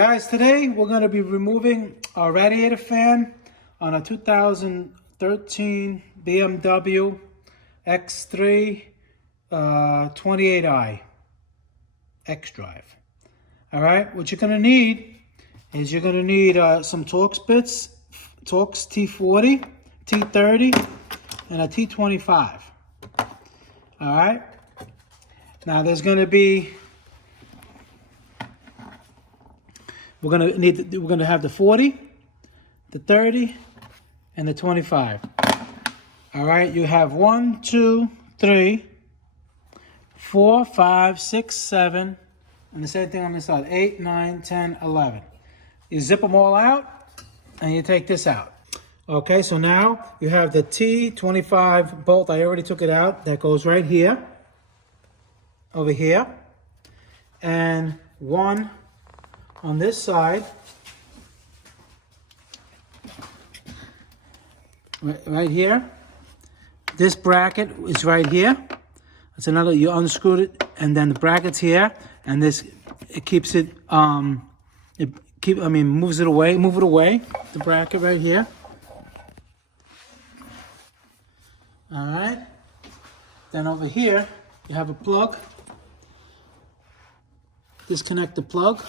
Guys, today we're going to be removing our radiator fan on a 2013 BMW X3 28i X-Drive. All right, what you're going to need is you're going to need some Torx bits, Torx T40, T30, and a T25. All right, now there's going to be we're gonna have the 40, the 30, and the 25. All right, you have 1, 2, 3, 4, 5, 6, 7, and the same thing on this side, 8, 9, 10, 11. You zip them all out, and you take this out. Okay, so now you have the T25 bolt. I already took it out. That goes right here, over here, and one on this side, right here. This bracket is right here. That's another, you unscrewed it, and then the bracket's here, and this, it keeps it, moves it away, move it away, the bracket right here. All right. Then over here, you have a plug. Disconnect the plug.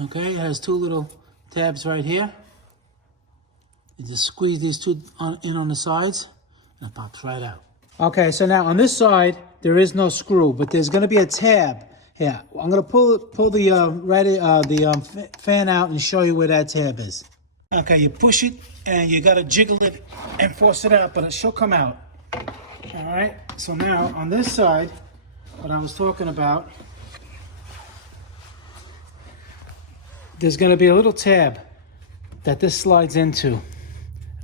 Okay, it has two little tabs right here. You just squeeze these two in on the sides, and it pops right out. Okay, so now on this side, there is no screw, but there's going to be a tab here. I'm going to pull the fan out and show you where that tab is. Okay, you push it, and you got to jiggle it and force it out, but she'll come out. All right, so now on this side, what I was talking about, there's going to be a little tab that this slides into.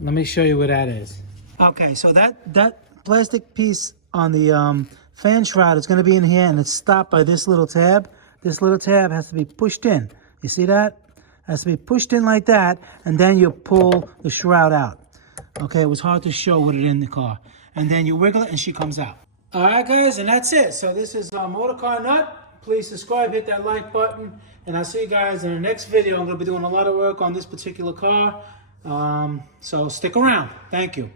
Let me show you where that is. Okay, so that plastic piece on the fan shroud is going to be in here, and it's stopped by this little tab. This little tab has to be pushed in. You see that? It has to be pushed in like that, and then you pull the shroud out. Okay, it was hard to show with it in the car. And then you wiggle it, and she comes out. All right, guys, and that's it. So this is Motor Car Nut. Please subscribe, hit that like button, and I'll see you guys in the next video. I'm going to be doing a lot of work on this particular car, so stick around. Thank you.